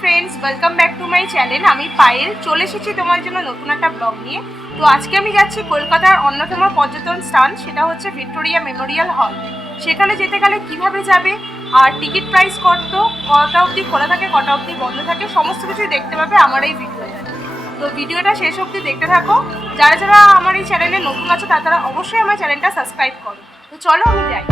Friends, welcome back to my channel. আমি পায়েল চলে এসেছি তোমার জন্য নতুন একটা ব্লগ নিয়ে। তো আজকে আমি যাচ্ছি কলকাতার অন্যতম পর্যটন স্থান, সেটা হচ্ছে ভিক্টোরিয়া মেমোরিয়াল হল। সেখানে যেতে গেলে কিভাবে যাবে আর টিকিট প্রাইস কটা অবধি খোলা থাকে, কটা অবধি বন্ধ থাকে, সমস্ত কিছুই দেখতে পাবে আমার এই ভিডিওতে। তো ভিডিওটা শেষ অবধি দেখতে থাকো। যারা যারা আমার এই চ্যানেলে নতুন আছে তারা অবশ্যই আমার চ্যানেলটা সাবস্ক্রাইব করো। তো চলো আমি যাই।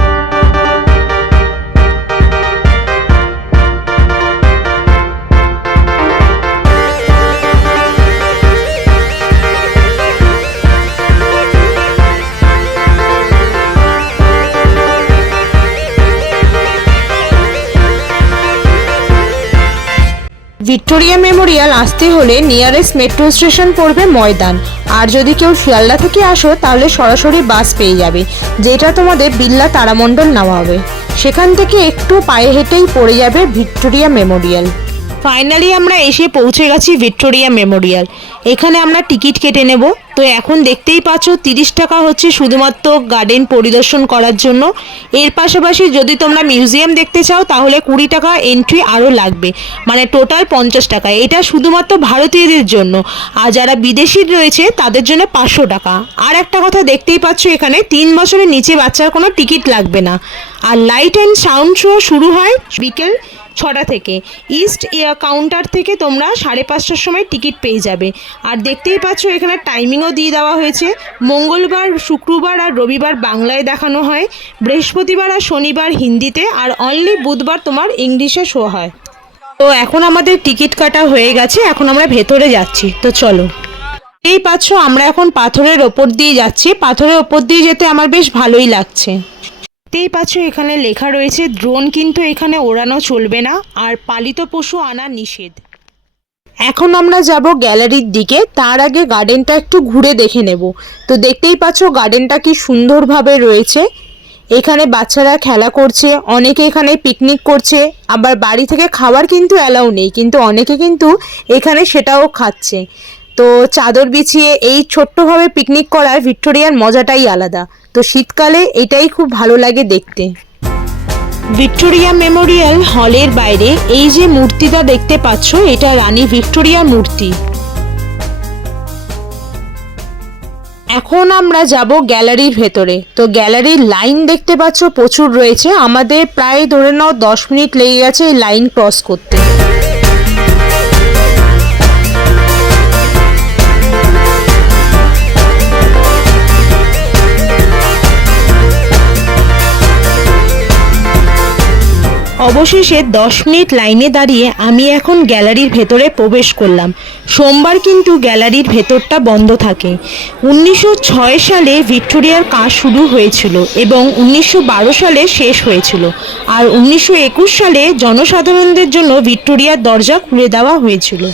ভিক্টোরিয়া মেমোরিয়াল আসতে হলে নিয়ারেস্ট মেট্রো স্টেশন পড়বে ময়দান। আর যদি কেউ শিয়ালদা থেকে আসো তাহলে সরাসরি বাস পেয়ে যাবে, যেটা তোমাদের বিড়লা তারামণ্ডল নেওয়া হবে। সেখান থেকে একটু পায়ে হেঁটেই পড়ে যাবে ভিক্টোরিয়া মেমোরিয়াল। ফাইনালি আমরা এসে পৌঁছে গেছি ভিক্টোরিয়া মেমোরিয়াল। এখানে আমরা টিকিট কেটে নেব। তো এখন দেখতেই পাচ্ছ 30 টাকা হচ্ছে শুধুমাত্র গার্ডেন পরিদর্শন করার জন্য। এর পাশাপাশি যদি তোমরা মিউজিয়াম দেখতে চাও তাহলে 20 টাকা এন্ট্রি আরও লাগবে, মানে টোটাল 50 টাকা। এটা শুধুমাত্র ভারতীয়দের জন্য, আর যারা বিদেশি রয়েছে তাদের জন্য 500 টাকা। আর একটা কথা দেখতেই পাচ্ছ, এখানে 3 বছরের নিচে বাচ্চার কোনো টিকিট লাগবে না। আর লাইট অ্যান্ড সাউন্ড শো শুরু হয় বিকেল 6টা থেকে। ইস্ট কাউন্টার থেকে তোমরা 5:30টার সময় টিকিট পেয়ে যাবে। আর দেখতেই পাচ্ছ এখানে টাইমিংও দিয়ে দেওয়া হয়েছে। মঙ্গলবার, শুক্রবার আর রবিবার বাংলায় দেখানো হয়, বৃহস্পতিবার আর শনিবার হিন্দিতে, আর অনলি বুধবার তোমার ইংলিশে শো হয়। তো এখন আমাদের টিকিট কাটা হয়ে গেছে, এখন আমরা ভেতরে যাচ্ছি। তো চলো। এই পাচ্ছ আমরা এখন পাথরের ওপর দিয়ে যাচ্ছি। পাথরের ওপর দিয়ে যেতে আমার বেশ ভালোই লাগছে। দেখতেই পাচ্ছ এখানে লেখা রয়েছে ড্রোন কিন্তু এখানে ওড়ানো চলবে না, আর পালিত পশু আনা নিষেধ। এখন আমরা যাব গ্যালারির দিকে, তার আগে গার্ডেনটা একটু ঘুরে দেখে নেব। তো দেখতেই পাচ্ছ গার্ডেনটা কি সুন্দরভাবে রয়েছে। এখানে বাচ্চারা খেলা করছে, অনেকে এখানে পিকনিক করছে, আবার বাড়ি থেকে খাবার কিন্তু অ্যালাউ নেই, কিন্তু অনেকে কিন্তু এখানে সেটাও খাচ্ছে। তো চাদর বিছিয়ে এই ছোট্টভাবে পিকনিক করার ভিক্টোরিয়ার মজাটাই আলাদা। তো শীতকালে এটাই খুব ভালো লাগে দেখতে। ভিক্টোরিয়া মেমোরিয়াল হলের বাইরে এই যে মূর্তিটা দেখতে পাচ্ছ, এটা রানী ভিক্টোরিয়ার মূর্তি। এখন আমরা যাব গ্যালারির ভেতরে। তো গ্যালারির লাইন দেখতে পাচ্ছ প্রচুর রয়েছে। আমাদের প্রায় ধরে নাও 10 মিনিট লেগে গেছে এই লাইন ক্রস করতে। অবশেষে 10 মিনিট লাইনে দাঁড়িয়ে আমি এখন গ্যালারির ভেতরে প্রবেশ করলাম। সোমবার কিন্তু গ্যালারির ভেতরটা বন্ধ থাকে। 1906 সালে ভিক্টোরিয়ার কাজ শুরু হয়েছিল এবং 1912 সালে শেষ হয়েছিল। আর 1921 সালে জনসাধারণদের জন্য ভিক্টোরিয়ার দরজা খুলে দেওয়া হয়েছিল।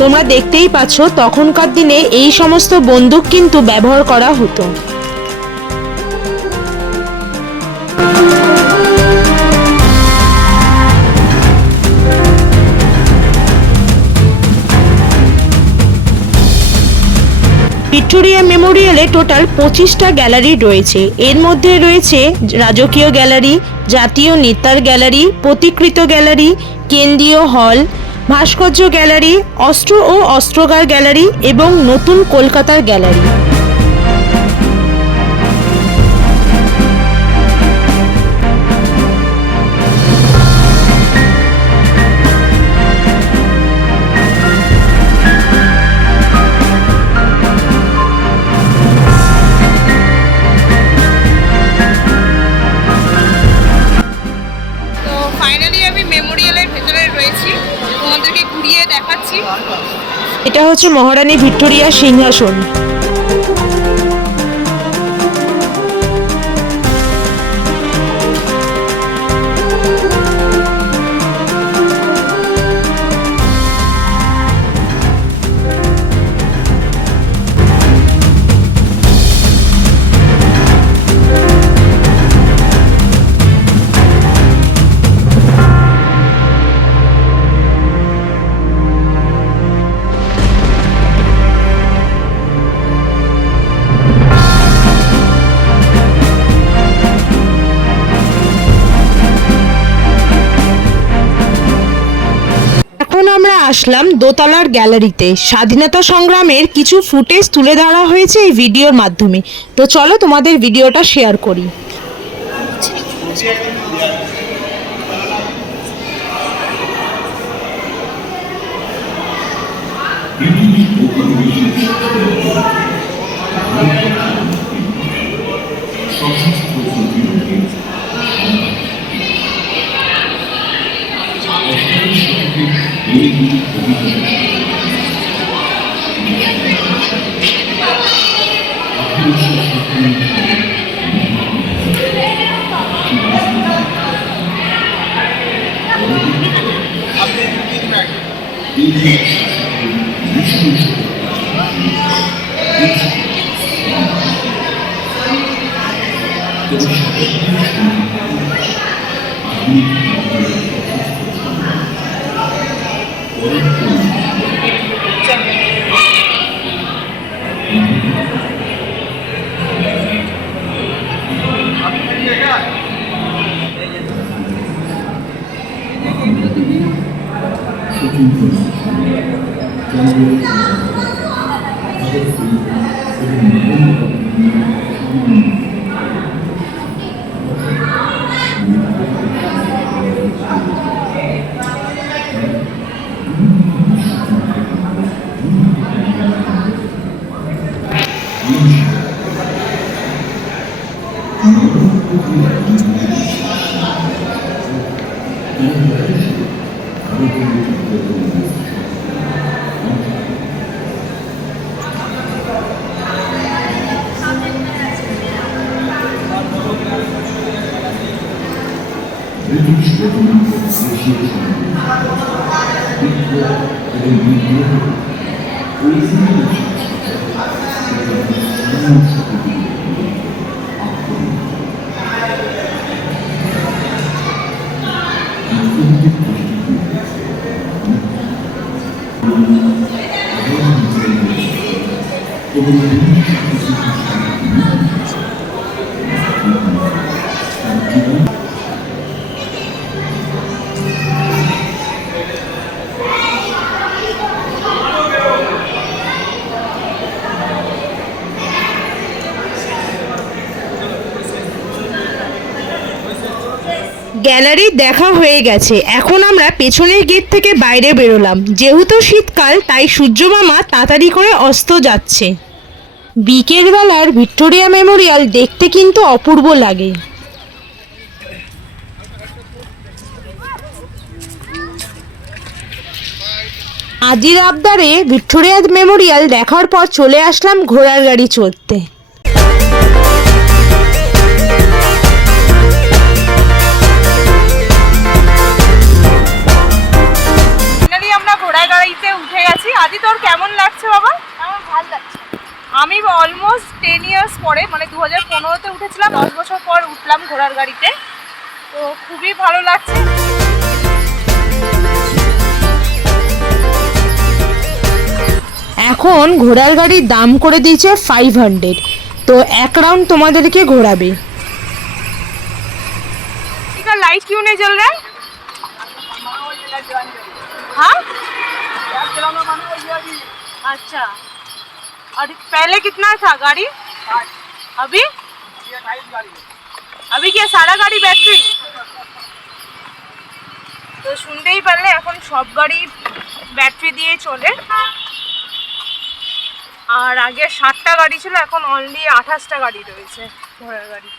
তোমরা দেখতেই পাচ্ছ তখনকার দিনে এই সমস্ত বন্দুক কিন্তু ব্যবহার করা হতো। ভিক্টোরিয়া মেমোরিয়ালে টোটাল 25টা গ্যালারি রয়েছে। এর মধ্যে রয়েছে রাজকীয় গ্যালারি, জাতীয় নেতার গ্যালারি, প্রতিকৃত গ্যালারি, কেন্দ্রীয় হল, ভাস্কর্য গ্যালারি, অস্ত্র ও অস্ত্রাগার গ্যালারি এবং নতুন কলকাতার গ্যালারি। এটা হচ্ছে মহারানী ভিক্টোরিয়ার সিংহাসন। এখন আমরা আসলাম দোতলার গ্যালারিতে। স্বাধীনতা সংগ্রামের কিছু ফুটেজ তুলে ধরা হয়েছে এই ভিডিওর মাধ্যমে। তো চলো তোমাদের ভিডিওটা শেয়ার করি। গ্যালারি দেখা হয়ে গেছে। এখন আমরা পেছনের গেট থেকে বাইরে বেরোলাম। যেহেতু শীতকাল তাই সূর্যমামা তাড়াতাড়ি করে অস্ত যাচ্ছে। বিকেলবেলার ভিক্টোরিয়া মেমোরিয়াল দেখতে কিন্তু অপূর্ব লাগে। আদির আবদারে ভিক্টোরিয়া মেমোরিয়াল দেখার পর চলে আসলাম ঘোড়ার গাড়ি চড়তে। ঘোড়ার গাড়িতে উঠে গেছি। আদি, তোর কেমন লাগছে বাবা? আমার ভালো লাগছে। আমি অলমোস্ট 10 ইয়ার্স পরে, মানে 2015-তে উঠেছিলাম, 10 বছর পর উঠলাম ঘোড়ার গাড়িতে। তো খুবই ভালো লাগছে। এখন ঘোড়ার গাড়ির দাম করে দিয়েছে 500। তো এক রাউন্ড তোমাদেরকে ঘোরাবে। लाइट क्यों नहीं जल रहा है? हाँ, अच्छा। और पहले कितना था गाड़ी? अभी अभी क्या सारा गाड़ी बैटरी? তো শুনতেই পারলে এখন সব গাড়ি ব্যাটারি দিয়ে চলে। আর আগে 60টা গাড়ি ছিল, এখন অনলি 28টা গাড়ি রয়েছে ঘোড়ার গাড়ি।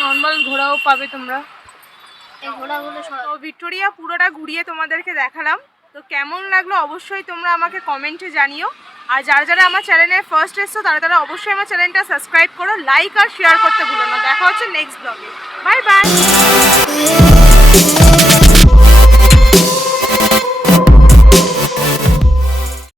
নর্মাল ঘোড়াও পাবে তোমরা। এই ঘোড়াগুলো তো ভিক্টোরিয়া পুরোটা ঘুরিয়ে তোমাদেরকে দেখালাম। তো কেমন লাগলো অবশ্যই তোমরা আমাকে কমেন্টে জানিও। আর যারা যারা আমার চ্যানেলে ফার্স্ট এসছো তারা অবশ্যই আমার চ্যানেলটা সাবস্ক্রাইব করো, লাইক আর শেয়ার করতে ভুলো না। দেখা হচ্ছে নেক্সট ব্লগে। Bye bye.